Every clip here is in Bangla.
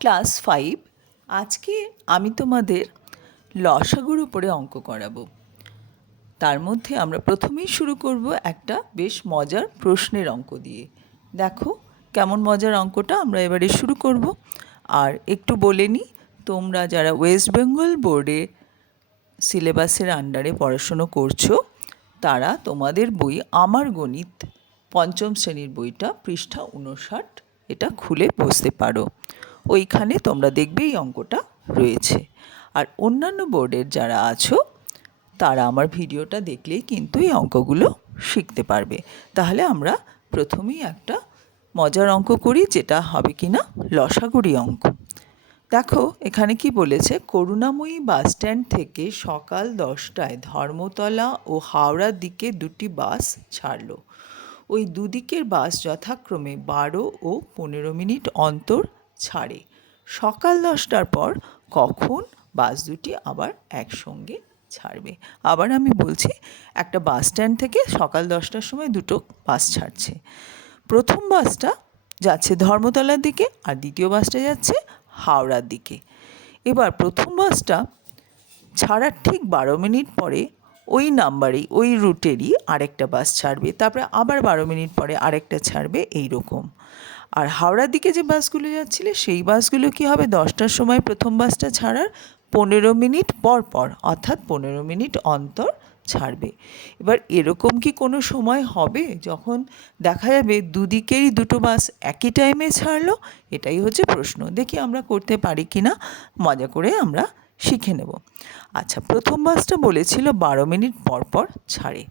ক্লাস ফাইভ, আজকে আমি তোমাদের লসাগুর উপরে অঙ্ক করাবো। তার মধ্যে আমরা প্রথমেই শুরু করব একটা বেশ মজার প্রশ্নের অঙ্ক দিয়ে। দেখো কেমন মজার অঙ্কটা আমরা এবারে শুরু করব। আর একটু বলে নিই তোমরা যারা ওয়েস্ট বেঙ্গল বোর্ডে সিলেবাসের আন্ডারে পড়াশুনো করছ, তারা তোমাদের বই আমার গণিত পঞ্চম শ্রেণির বইটা পৃষ্ঠা উনষাট এটা খুলে বসতে পারো। ওইখানে তোমরা দেখবে এই অঙ্কটা রয়েছে। আর অন্যান্য বোর্ডের যারা আছো, তারা আমার ভিডিওটা দেখলেই কিন্তু এই অঙ্কগুলো শিখতে পারবে। তাহলে আমরা প্রথমেই একটা মজার অঙ্ক করি, যেটা হবে কি না লসাগুড়ি অঙ্ক। দেখো, এখানে কি বলেছে, করুণাময়ী বাস স্ট্যান্ড থেকে সকাল দশটায় ধর্মতলা ও হাওড়ার দিকে দুটি বাস ছাড়লো। ওই দুদিকের বাস যথাক্রমে বারো ও পনেরো মিনিট অন্তর ছাড়ে। সকাল দশটার পর কখন বাস দুটি আবার একসঙ্গে ছাড়বে? আবার আমি বলছি, একটা বাস স্ট্যান্ড থেকে সকাল দশটার সময় দুটো বাস ছাড়ছে। প্রথম বাসটা যাচ্ছে ধর্মতলার দিকে আর দ্বিতীয় বাসটা যাচ্ছে হাওড়ার দিকে। এবার প্রথম বাসটা ছাড়ার ঠিক বারো মিনিট পরে ওই নাম্বারেই, ওই রুটেরই আরেকটা বাস ছাড়বে। তারপরে আবার বারো মিনিট পরে আরেকটা ছাড়বে এই রকম আর হাওড়ার দিকে যে বাসগুলো যাচ্ছিলে, সেই বাসগুলো কি হবে? দশটার সময় প্রথম বাসটা ছাড়ার পনেরো মিনিট পর পর, অর্থাৎ পনেরো মিনিট অন্তর ছাড়বে। এবার এরকম কি কোনো সময় হবে যখন দেখা যাবে দুদিকেরই দুটো বাস একই টাইমে ছাড়লো? এটাই হচ্ছে প্রশ্ন। দেখি আমরা করতে পারি কি না? মজা করে আমরা শিখে নেব। আচ্ছা প্রথম বাসটা বলেছিল বারো মিনিট পর পর ছাড়ে।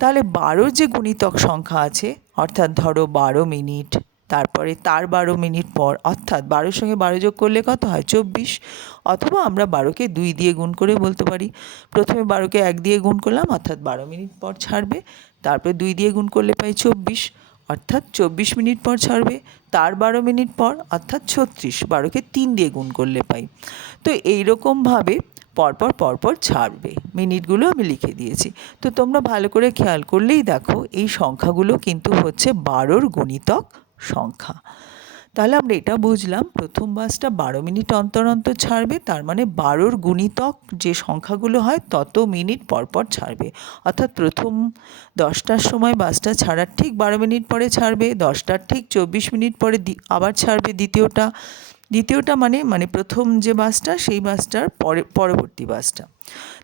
তাহলে বারোর যে গুণিতক সংখ্যা আছে, অর্থাৎ ধরো বারো মিনিট তারপরে তার বারো মিনিট পর, অর্থাৎ বারোর সঙ্গে বারো যোগ করলে কত হয়? চব্বিশ। অথবা আমরা বারোকে দুই দিয়ে গুণ করে বলতে পারি। প্রথমে বারোকে এক দিয়ে গুণ করলাম, অর্থাৎ বারো মিনিট পর ছাড়বে। তারপরে দুই দিয়ে গুণ করলে পাই চব্বিশ, অর্থাৎ চব্বিশ মিনিট পর ছাড়বে। তার বারো মিনিট পর, অর্থাৎ ছত্রিশ, বারোকে তিন দিয়ে গুণ করলে পাই। তো এইরকমভাবে পরপর পরপর ছাড়বে। মিনিটগুলো আমি লিখে দিয়েছি। তো তোমরা ভালো করে খেয়াল করলেই দেখো, এই সংখ্যাগুলো কিন্তু হচ্ছে বারোর গুণিতক সংখ্যা। তাহলে আমরা এটা বুঝলাম, প্রথম বাসটা বারো মিনিট অন্তর অন্তর ছাড়বে, তার মানে বারোর গুণিতক যে সংখ্যাগুলো হয়, তত মিনিট পরপর ছাড়বে। অর্থাৎ প্রথম দশটার সময় বাসটা ছাড়ার ঠিক বারো মিনিট পরে ছাড়বে, দশটার ঠিক চব্বিশ মিনিট পরে আবার ছাড়বে দ্বিতীয়টা। দ্বিতীয়টা মানে মানে প্রথম যে বাসটা, সেই বাসটার পরে, পরবর্তী বাসটা।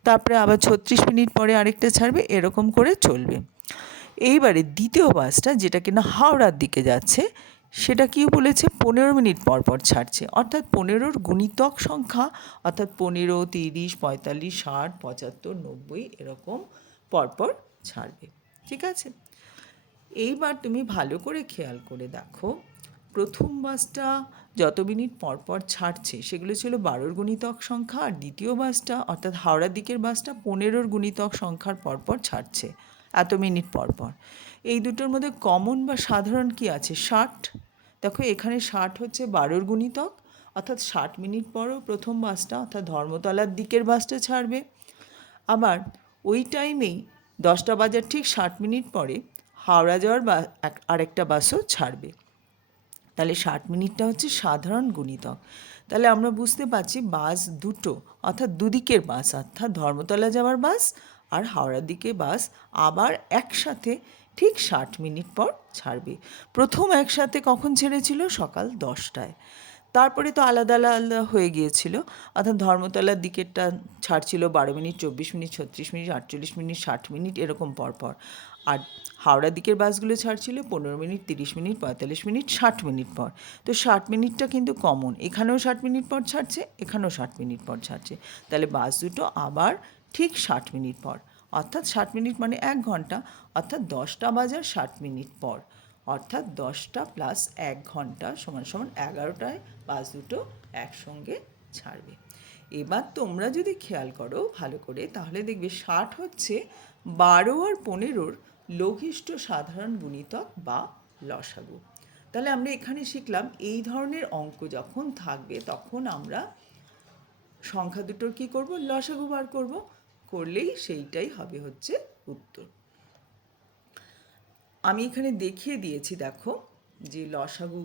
তারপরে আবার ছত্রিশ মিনিট পরে আরেকটা ছাড়বে, এরকম করে চলবে। এইবারে দ্বিতীয় বাসটা যেটা কিনা হাওড়ার দিকে যাচ্ছে, সেটা কি বলেছে? পনেরো মিনিট পর পর ছাড়ছে। অর্থাৎ পনেরোর গুণিতক সংখ্যা, অর্থাৎ পনেরো, তিরিশ, পঁয়তাল্লিশ, ষাট, পঁচাত্তর, নব্বই এরকম পরপর ছাড়বে। ঠিক আছে? এইবার তুমি ভালো করে খেয়াল করে দেখো, প্রথম বাসটা যত মিনিট পর পর ছাড়ছে, সেগুলো ছিল বারোর গুণিতক সংখ্যা, আর দ্বিতীয় বাসটা, অর্থাৎ হাওড়ার দিকের বাসটা পনেরোর গুণিতক সংখ্যার পরপর ছাড়ছে। এত মিনিট পর পর। এই দুটোর মধ্যে কমন বা সাধারণ কি আছে? ষাট। দেখো, এখানে ষাট হচ্ছে বারোর গুণিতক, অর্থাৎ ষাট মিনিট পরও প্রথম বাসটা, অর্থাৎ ধর্মতলার দিকের বাসটা ছাড়বে। আবার ওই টাইমেই দশটা বাজার ঠিক ষাট মিনিট পরে হাওড়া যাওয়ার বা আরেকটা বাসও ছাড়বে। তাহলে ষাট মিনিটটা হচ্ছে সাধারণ গুণিতক। তাহলে আমরা বুঝতে পারছি বাস দুটো, অর্থাৎ দুদিকের বাস, অর্থাৎ ধর্মতলা যাওয়ার বাস আর হাওড়ার দিকে বাস আবার একসাথে ঠিক ষাট মিনিট পর ছাড়বে। প্রথম একসাথে কখন ছেড়েছিল? সকাল দশটায়। তারপরে তো আলাদা আলাদা হয়ে গিয়েছিল। অর্থাৎ ধর্মতলার দিকেরটা ছাড়ছিল বারো মিনিট, চব্বিশ মিনিট, ছত্রিশ মিনিট, আটচল্লিশ মিনিট, ষাট মিনিট এরকম পরপর আর হাওড়ার দিকের বাসগুলো ছাড়ছিল পনেরো মিনিট, তিরিশ মিনিট, পঁয়তাল্লিশ মিনিট, ষাট মিনিট পর। তো ষাট মিনিটটা কিন্তু কমন এখানেও ষাট মিনিট পর ছাড়ছে, এখানেও ষাট মিনিট পর ছাড়ছে। তাহলে বাস দুটো আবার ঠিক ষাট মিনিট পর। অর্থাৎ ষাট মিনিট মানে এক ঘণ্টা, অর্থাৎ দশটা বাজার ষাট মিনিট পর। অর্থাৎ দশটা প্লাস এক ঘণ্টা সমান সমান এগারোটায় বাস দুটো একসঙ্গে ছাড়বে। এবার তোমরা যদি খেয়াল করো ভালো করে, তাহলে দেখবে ষাট হচ্ছে বারো আর পনেরোর লঘিষ্ঠ সাধারণ গুণিতক বা লসাগু। তাহলে আমরা এখানে শিখলাম এই ধরনের অঙ্ক যখন থাকবে, তখন আমরা সংখ্যা দুটোর কী করব? লসাগু বার করব। করলেই সেইটাই হবে হচ্ছে উত্তর। আমি এখানে দেখিয়ে দিয়েছি দেখো যে লসাগু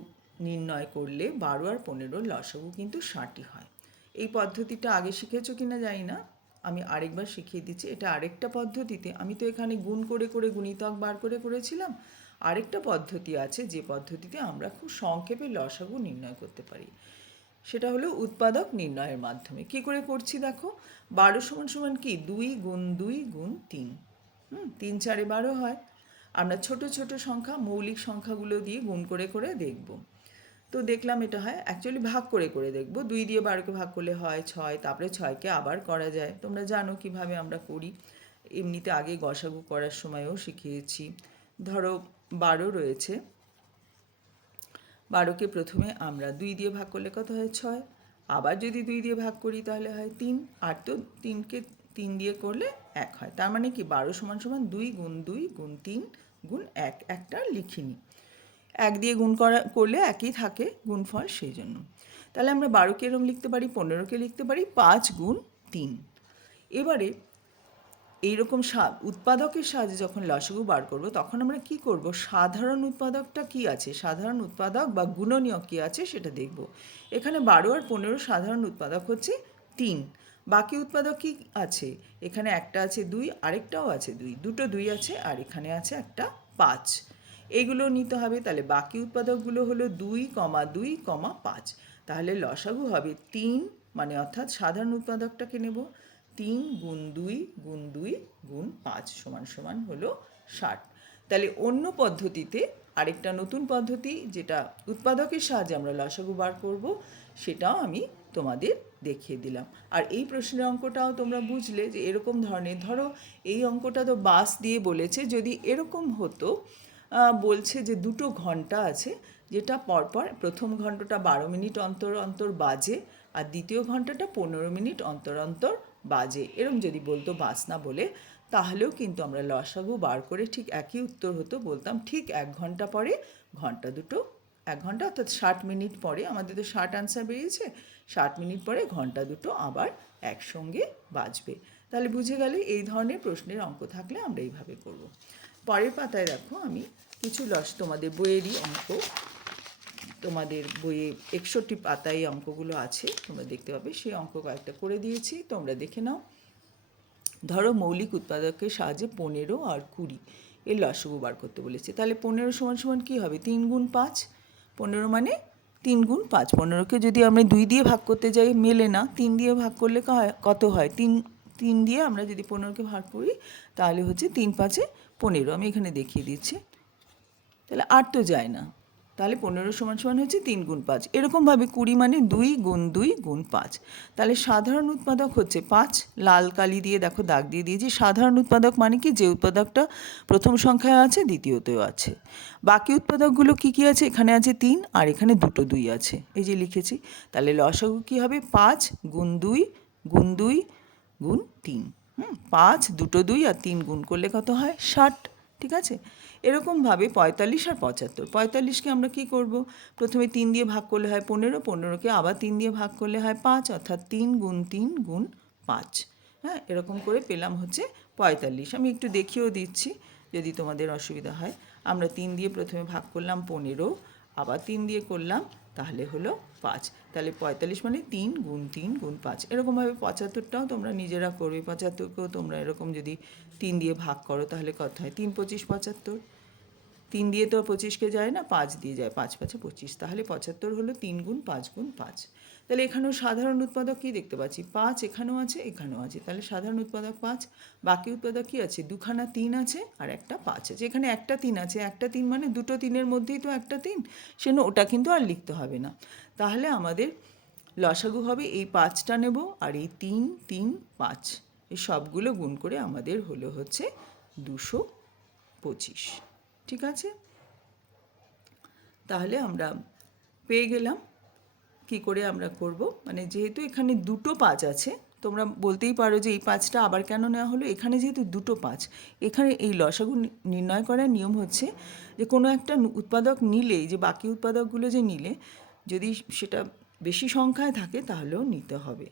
নির্ণয় করলে বারো আর পনেরোর লসাগু কিন্তু ষাটই হয়। এই পদ্ধতিটা আগে শিখেছো কি না জানি না, আমি আরেকবার শিখিয়ে দিচ্ছি। এটা আরেকটা পদ্ধতিতে, আমি তো এখানে গুণ করে করে গুণিতক বার করে করেছিলাম। আরেকটা পদ্ধতি আছে, যে পদ্ধতিতে আমরা খুব সংক্ষেপে লসাগু নির্ণয় করতে পারি। সেটা হলো উৎপাদক নির্ণয়ের মাধ্যমে। কি করে করছি দেখো? বারো সমান সমান কি? দুই গুণ দুই গুণ তিন। হুম, তিন চারে বারো হয়। আমরা ছোট ছোট সংখ্যা, মৌলিক সংখ্যাগুলো দিয়ে গুণ করে করে দেখব। তো দেখলাম এটা হয় অ্যাকচুয়ালি ভাগ করে করে দেখব। দুই দিয়ে বারোকে ভাগ করলে হয় ছয়, তারপরে ছয়কে আবার করা যায়। তোমরা জানো কীভাবে আমরা করি। এমনিতে আগে গসাগু করার সময়ও শিখিয়েছি। ধরো বারো রয়েছে। বারোকে প্রথমে আমরা দুই দিয়ে ভাগ করলে কত হয়? ছয়। আবার যদি দুই দিয়ে ভাগ করি তাহলে হয় তিন। আর তো তিনকে তিন দিয়ে করলে এক হয়। তার মানে কি? বারো সমান সমান দুই গুণ দুই গুণ তিন গুণ এক। একটা লিখিনি এক দিয়ে গুণ করা, করলে একই থাকে গুণফল সেই জন্য তাহলে আমরা বারোকে এরম লিখতে পারি, পনেরোকে লিখতে পারি, পাঁচ গুণ তিন। এবারে এইরকম উৎপাদকের সাহায্যে যখন লসাগু বার করব, তখন আমরা কি করব? সাধারণ উৎপাদকটা কি আছে? সাধারণ উৎপাদক বা গুণনীয়ক কি আছে সেটা দেখব। এখানে বারো আর পনেরো সাধারণ উৎপাদক হচ্ছে তিন। বাকি উৎপাদক কি আছে? এখানে একটা আছে দুই, আরেকটাও আছে দুই। দুটো দুই আছে আর এখানে আছে একটা পাঁচ। এগুলো নিতে হবে, তাহলে বাকি উৎপাদকগুলো হলো দুই কমা দুই কমা পাঁচ। তাহলে লসাগু হবে তিন মানে অর্থাৎ সাধারণ উৎপাদকটাকে নেব। তিন গুণ দুই গুণ দুই গুণ পাঁচ সমান সমান হলো ষাট। তাহলে অন্য পদ্ধতিতে আরেকটা নতুন পদ্ধতি যেটা উৎপাদকের সাহায্যে আমরা লসাগু বার করব, সেটাও আমি তোমাদের দেখিয়ে দিলাম। আর এই প্রশ্নের অঙ্কটাও তোমরা বুঝলে যে এরকম ধরনের, ধরো এই অঙ্কটা তো বাস দিয়ে বলেছে, যদি এরকম হতো বলছে যে দুটো ঘণ্টা আছে, যেটা পরপর প্রথম ঘন্টাটা বারো মিনিট অন্তর অন্তর বাজে, আর দ্বিতীয় ঘন্টাটা পনেরো মিনিট অন্তর অন্তর বাজে। এরম যদি বলতো বাস না বলে, তাহলেও কিন্তু আমরা লসাগু বার করে ঠিক একই উত্তর হতো, বলতাম ঠিক এক ঘণ্টা পরে, ঘণ্টা দুটো, এক ঘণ্টা, অর্থাৎ ষাট মিনিট পরে। আমাদের তো ষাট আনসার বেরিয়েছে, ষাট মিনিট পরে ঘণ্টা দুটো আবার একসঙ্গে বাজবে। তাহলে বুঝে গেলে এই ধরনের প্রশ্নের অঙ্ক থাকলে আমরা এইভাবে করব। পরের পাতায় দেখো আমি কিছু লস তোমাদের বইয়েরই অঙ্ক। তোমাদের বইয়ে একষট্টি পাতায় অঙ্কগুলো আছে, তোমরা দেখতে পাবে। সেই অঙ্ক কয়েকটা করে দিয়েছি, তোমরা দেখে নাও। ধরো মৌলিক উৎপাদকের সাহায্যে পনেরো আর কুড়ি, এর লসগু বার করতে বলেছে। তাহলে পনেরো সমান সমান কী হবে? তিন গুণ পাঁচ। পনেরো মানে তিন গুণ পাঁচ। পনেরোকে যদি আমরা দুই দিয়ে ভাগ করতে যাই, মেলে না। তিন দিয়ে ভাগ করলে কত হয়? তিন তিন দিয়ে আমরা যদি পনেরোকে ভাগ করি, তাহলে হচ্ছে তিন পাঁচে পনেরো। আমি এখানে দেখিয়ে দিচ্ছি। তাহলে আট তো যায় না। তাহলে পনেরো সমান সমান হচ্ছে তিন গুণ পাঁচ। এরকমভাবে কুড়ি মানে দুই গুণ দুই গুণ পাঁচ। তাহলে সাধারণ উৎপাদক হচ্ছে পাঁচ। লাল কালি দিয়ে দেখো দাগ দিয়ে দিয়েছি। সাধারণ উৎপাদক মানে কি? যে উৎপাদকটা প্রথম সংখ্যায় আছে, দ্বিতীয়তেও আছে। বাকি উৎপাদকগুলো কি কি আছে? এখানে আছে তিন আর এখানে দুটো দুই আছে। এই যে লিখেছি। তাহলে লসাগু কী হবে? পাঁচ গুণ দুই গুণ দুই গুণ তিন। হুম, পাঁচ দুটো দুই আর তিন গুণ করলে কত হয়? ষাট। ঠিক আছে? এরকমভাবে পঁয়তাল্লিশ আর পঁচাত্তর। পঁয়তাল্লিশকে আমরা কি করব? প্রথমে তিন দিয়ে ভাগ করলে হয় পনেরো, পনেরোকে আবার তিন দিয়ে ভাগ করলে হয় পাঁচ, অর্থাৎ তিন গুণ তিন গুণ পাঁচ। হ্যাঁ এরকম করে পেলাম হচ্ছে পঁয়তাল্লিশ। আমি একটু দেখিয়েও দিচ্ছি, যদি তোমাদের অসুবিধা হয়। আমরা তিন দিয়ে প্রথমে ভাগ করলাম পনেরো, আবার তিন দিয়ে করলাম তাহলে হলো পাঁচ। তাহলে পঁয়তাল্লিশ মানে তিন গুণ তিন গুণ পাঁচ। এরকমভাবে পঁচাত্তরটাও তোমরা নিজেরা করবে। পঁচাত্তরকেও তোমরা এরকম যদি তিন দিয়ে ভাগ করো, তাহলে কত হয়? তিন পঁচিশ পঁচাত্তর। তিন দিয়ে তো পঁচিশকে যায় না, পাঁচ দিয়ে যায়। পাঁচ পাঁচে পঁচিশ। তাহলে পঁচাত্তর হলো তিন গুণ পাঁচ গুণ পাঁচ। তাহলে এখানেও সাধারণ উৎপাদক কী দেখতে পাচ্ছি? পাঁচ এখানেও আছে এখানেও আছে। তাহলে সাধারণ উৎপাদক পাঁচ, বাকি উৎপাদক কী আছে? দুখানা তিন আছে আর একটা পাঁচ আছে। এখানে একটা তিন আছে, একটা তিন মানে দুটো তিনের মধ্যেই তো একটা তিন, সেজন্য ওটা কিন্তু আর লিখতে হবে না। তাহলে আমাদের লসাগু হবে এই পাঁচটা নেব আর এই তিন তিন, পাঁচ, এই সবগুলো গুণ করে আমাদের হলো হচ্ছে দুশো পঁচিশ। ঠিক আছে? তাহলে আমরা পেয়ে গেলাম। কি করে আমরা করব? মানে যেহেতু এখানে দুটো পাঁচ আছে, তোমরা বলতেই পারো যে এই পাঁচটা আবার কেন নেওয়া হলো? এখানে যেহেতু দুটো পাঁচ, এখানে এই লসাগু নির্ণয় করার নিয়ম হচ্ছে যে কোনো একটা উৎপাদক নিলেই, যে বাকি উৎপাদকগুলো যে নিলে, যদি সেটা বেশি সংখ্যায় থাকে তাহলেও নিতে হবে।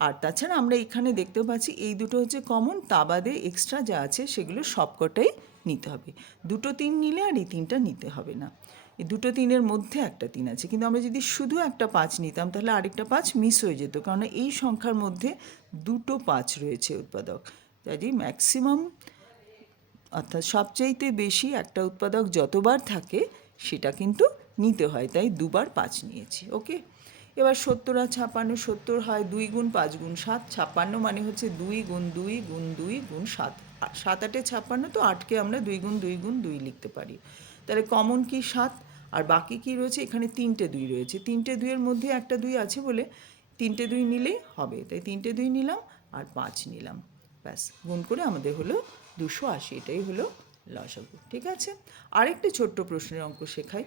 আর তাছাড়া আমরা এখানে দেখতে পাচ্ছি এই দুটো হচ্ছে কমন তা বাদে এক্সট্রা যা আছে সেগুলো সবকটাই নিতে হবে। দুটো তিন নিলে আর এই তিনটা নিতে হবে না। এই দুটো তিনের মধ্যে একটা তিন আছে। কিন্তু আমরা যদি শুধু একটা পাঁচ নিতাম, তাহলে আরেকটা পাঁচ মিস হয়ে যেত। কারণ এই সংখ্যার মধ্যে দুটো পাঁচ রয়েছে উৎপাদক। কাজেই ম্যাক্সিমাম অর্থাৎ সবচাইতে বেশি একটা উৎপাদক যতবার থাকে, সেটা কিন্তু নিতে হয়। তাই দুবার পাঁচ নিয়েছি, ওকে? এবার সত্তর আর ছাপ্পান্ন, সত্তর হয় দুই গুণ পাঁচ গুণ সাত। ছাপ্পান্ন মানে হচ্ছে দুই গুণ দুই গুণ দুই গুণ সাত। সাত আটে ছাপ্পান্ন, তো আটকে আমরা দুই গুণ দুই গুণ দুই লিখতে পারি। তাহলে কমন কি সাত? আর বাকি কি রয়েছে? এখানে তিনটে দুই রয়েছে। তিনটে দুইয়ের মধ্যে একটা দুই আছে বলে তিনটে দুই নিলেই হবে। তাই তিনটে দুই নিলাম আর পাঁচ নিলাম। ব্যাস, গুণ করে আমাদের হলো দুশো আশি। এটাই হলো লসাগু ঠিক আছে? আরেকটি ছোট্ট প্রশ্নের অঙ্ক শেখাই।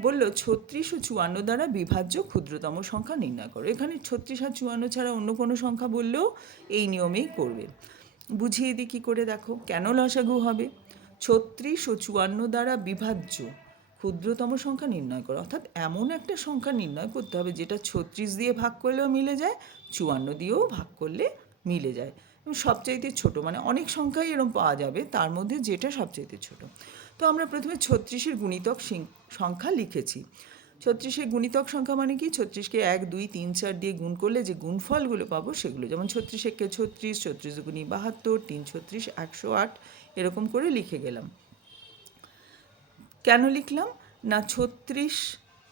বলল, ছত্রিশ ও চুয়ান্ন দ্বারা বিভাজ্য ক্ষুদ্রতম সংখ্যা নির্ণয় করো। এখানে ছত্রিশ আর চুয়ান্ন ছাড়া অন্য কোনো সংখ্যা বললেও এই নিয়মেই করবে। বুঝিয়ে দিই কী করে দেখো? কেন লসাগু হবে? ছত্রিশ ও চুয়ান্ন দ্বারা বিভাজ্য ক্ষুদ্রতম সংখ্যা নির্ণয় করো। অর্থাৎ এমন একটা সংখ্যা নির্ণয় করতে হবে যেটা ছত্রিশ দিয়ে ভাগ করলেও মিলে যায়, চুয়ান্ন দিয়েও ভাগ করলে মিলে যায়। এবং সবচাইতে ছোট মানে অনেক সংখ্যাই এরকম পাওয়া যাবে, তার মধ্যে যেটা সবচাইতে ছোট। তো আমরা প্রথমে ছত্রিশের গুণিতক সংখ্যা লিখেছি। ছত্রিশের গুণিতক সংখ্যা মানে কি? ছত্রিশকে এক, দুই, তিন, চার দিয়ে গুণ করলে যে গুণফলগুলো পাবো সেগুলো, যেমন ছত্রিশ একে ছত্রিশ ছত্রিশ গুণি বাহাত্তর, তিন, ছত্রিশ, একশো আট, এরকম করে লিখে গেলাম। কেন লিখলাম? না ছত্রিশ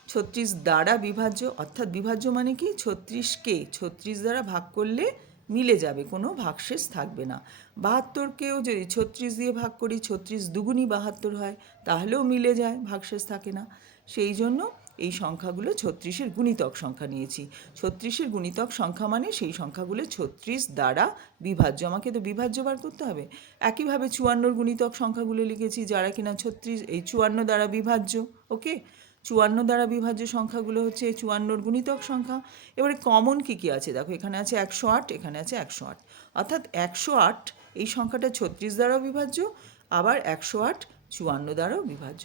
ছত্রিশ দ্বারা বিভাজ্য, অর্থাৎ বিভাজ্য মানে কি? ছত্রিশকে ছত্রিশ দ্বারা ভাগ করলে মিলে যাবে, কোনো ভাগশেষ থাকবে না। বাহাত্তরকেও যদি ছত্রিশ দিয়ে ভাগ করি, ছত্রিশ দুগুণই বাহাত্তর হয়, তাহলেও মিলে যায়, ভাগশেষ থাকে না। সেই জন্য এই সংখ্যাগুলো ছত্রিশের গুণিতক সংখ্যা নিয়েছি। ছত্রিশের গুণিতক সংখ্যা মানে সেই সংখ্যাগুলো ছত্রিশ দ্বারা বিভাজ্য। আমাকে তো বিভাজ্য বার করতে হবে। একইভাবে চুয়ান্নর গুণিতক সংখ্যাগুলো লিখেছি যারা কিনা ছত্রিশ, এই চুয়ান্ন দ্বারা বিভাজ্য, ওকে? চুয়ান্ন দ্বারা বিভাজ্য সংখ্যাগুলো হচ্ছে চুয়ান্নর গুণিতক সংখ্যা। এবারে কমন কী কী আছে? দেখো, এখানে আছে একশো আট, এখানে আছে একশো আট। অর্থাৎ একশো আট, এই সংখ্যাটা ছত্রিশ দ্বারাও বিভাজ্য, আবার একশো আট চুয়ান্ন দ্বারাও বিভাজ্য।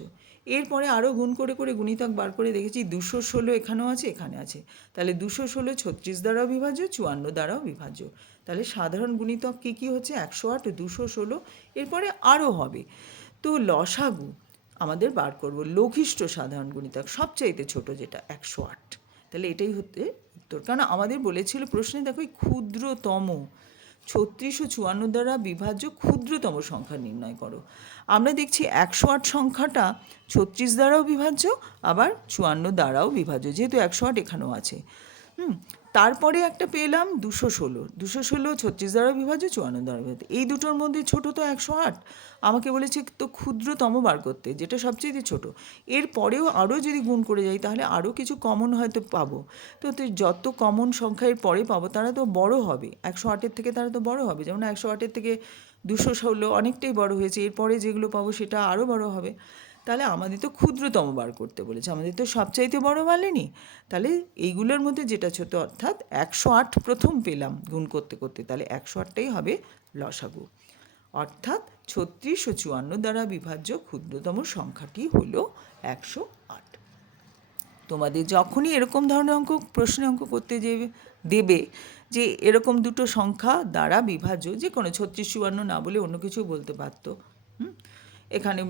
এরপরে আরও গুণ করে করে গুণিতক বার করে দেখেছি, দুশো ষোলো এখানেও আছে, এখানে আছে। তাহলে দুশো ষোলো ছত্রিশ দ্বারাও বিভাজ্য, চুয়ান্ন দ্বারাও বিভাজ্য। তাহলে সাধারণ গুণিতক কী কী হচ্ছে? একশো আট, দুশো ষোলো, এরপরে আরও হবে। তো লসাগু আমাদের বার করব, লঘিষ্ঠ সাধারণ গুণিতক, সবচাইতে ছোট যেটা, একশো আট। তাহলে এটাই হতে উত্তর। কারণ আমাদের বলেছিল, প্রশ্নে দেখো ক্ষুদ্রতম ছত্রিশ ও চুয়ান্ন দ্বারা বিভাজ্য ক্ষুদ্রতম সংখ্যা নির্ণয় করো। আমরা দেখছি একশো আট সংখ্যাটা ছত্রিশ দ্বারাও বিভাজ্য, আবার চুয়ান্ন দ্বারাও বিভাজ্য, যেহেতু একশো আট এখানেও আছে। হুম তারপরে একটা পেলাম দুশো ষোলো। দুশো ষোলো ছত্রিশ দ্বারা বিভাজ্য চুয়ান্ন দ্বারা বিভাজ্য এই দুটোর মধ্যে ছোটো তো একশো আট। আমাকে বলেছে তো ক্ষুদ্রতম বার করতে, যেটা সবচেয়ে ছোট। এর পরেও আরও যদি গুণ করে যাই, তাহলে আরও কিছু কমন হয়তো পাবো। তো যত কমন সংখ্যা এর পরে পাবো, তারা তো বড় হবে। একশো আটের থেকে তারা তো বড় হবে। যেমন একশো আটের থেকে দুশো ষোলো অনেকটাই বড় হয়েছে। এরপরে যেগুলো পাবো, সেটা আরও বড় হবে। তাহলে আমাদের তো ক্ষুদ্রতম বার করতে বলেছে। আমাদের তো সবচাইতে বড় বলেনি তাহলে এইগুলোর মধ্যে যেটা ছোট, অর্থাৎ একশো আট প্রথম পেলাম গুণ করতে করতে, তাহলে একশো আটটাই হবে লসাগু। অর্থাৎ ছত্রিশ ও চুয়ান্ন দ্বারা বিভাজ্য ক্ষুদ্রতম সংখ্যাটি হলো একশো আট। তোমাদের যখনই এরকম ধরনের অঙ্ক প্রশ্নে অঙ্ক করতে যে, দেবে যে, এরকম দুটো সংখ্যা দ্বারা বিভাজ্য যে কোনো ছত্রিশ, চুয়ান্ন না বলে অন্য কিছু বলতে পারতো? এখানে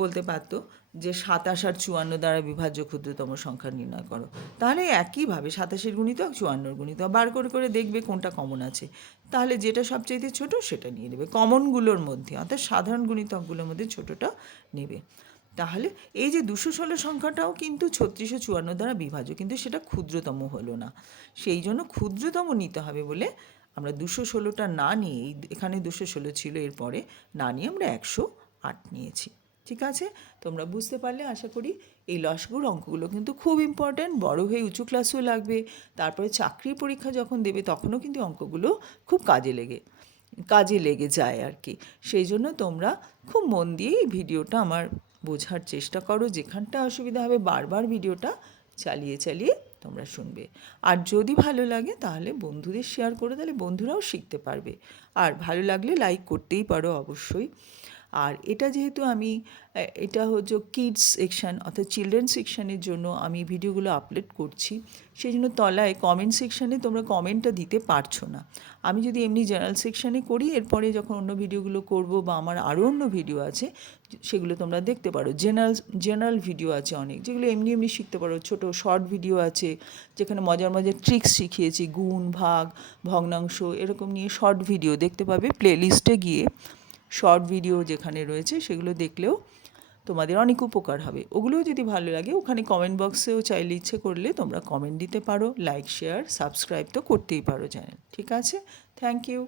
বলতে পারতো যে সাতাশ আর চুয়ান্ন দ্বারা বিভাজ্য ক্ষুদ্রতম সংখ্যা নির্ণয় করো। তাহলে একইভাবে সাতাশের গুণিতক চুয়ান্নর গুণিতক বার করে করে দেখবে কোনটা কমন আছে। তাহলে যেটা সবচাইতে ছোট সেটা নিয়ে নেবে। কমনগুলোর মধ্যে, অর্থাৎ সাধারণ গুণিতকগুলোর মধ্যে ছোটটা নেবে। তাহলে এই যে দুশো ষোলো সংখ্যাটাও কিন্তু ছত্রিশশো চুয়ান্ন দ্বারা বিভাজ্য, কিন্তু সেটা ক্ষুদ্রতম হলো না। সেই জন্য ক্ষুদ্রতম নিতে হবে বলে আমরা দুশো ষোলোটা না নিয়ে এখানে দুশো ষোলো ছিল, এরপরে না নিয়ে আমরা একশো আট নিয়েছি, ঠিক আছে? তোমরা বুঝতে পারলে আশা করি এই লসগুর অঙ্কগুলো কিন্তু খুব ইম্পর্ট্যান্ট বড় হয়ে উঁচু ক্লাসেও লাগবে। তারপরে চাকরির পরীক্ষা যখন দেবে তখনও কিন্তু অঙ্কগুলো খুব কাজে লেগে কাজে লেগে যায় আর কি। সেই জন্য তোমরা খুব মন দিয়ে এই ভিডিওটা আমার বোঝার চেষ্টা করো। যেখানটা অসুবিধা হবে বারবার ভিডিওটা চালিয়ে চালিয়ে তোমরা শুনবে। আর যদি ভালো লাগে তাহলে বন্ধুদের শেয়ার করে, তাহলে বন্ধুরাও শিখতে পারবে। আর ভালো লাগলে লাইক করতেই পারো অবশ্যই। আর এটা যেহেতু আমি এটা হচ্ছে কিডস সেকশান অর্থাৎ চিলড্রেন সেকশানের জন্য আমি ভিডিওগুলো আপলোড করছি। সেই জন্য তলায় কমেন্ট সেকশানে তোমরা কমেন্টটা দিতে পারছ না। আমি যদি এমনি জেনারেল সেকশানে করি, এরপরে যখন অন্য ভিডিওগুলো করব বা আমার আরও অন্য ভিডিও আছে, সেগুলো তোমরা দেখতে পারো। জেনারেল জেনারেল ভিডিও আছে অনেক, যেগুলো এমনি এমনি শিখতে পারো। ছোট শর্ট ভিডিও আছে, যেখানে মজার মজার ট্রিক্স শিখিয়েছি, গুণ, ভাগ, ভগ্নাংশ, এরকম নিয়ে শর্ট ভিডিও দেখতে পাবে প্লেলিস্টে গিয়ে। শর্ট ভিডিও যেখানে রয়েছে সেগুলো দেখলেও তোমাদের অনেক উপকার হবে। ওগুলোও যদি ভালো লাগে, ওখানে কমেন্ট বক্সেও চাইলে ইচ্ছে করলে তোমরা কমেন্ট দিতে পারো লাইক শেয়ার সাবস্ক্রাইব তো করতেই পারো চ্যানেল ঠিক আছে? Thank you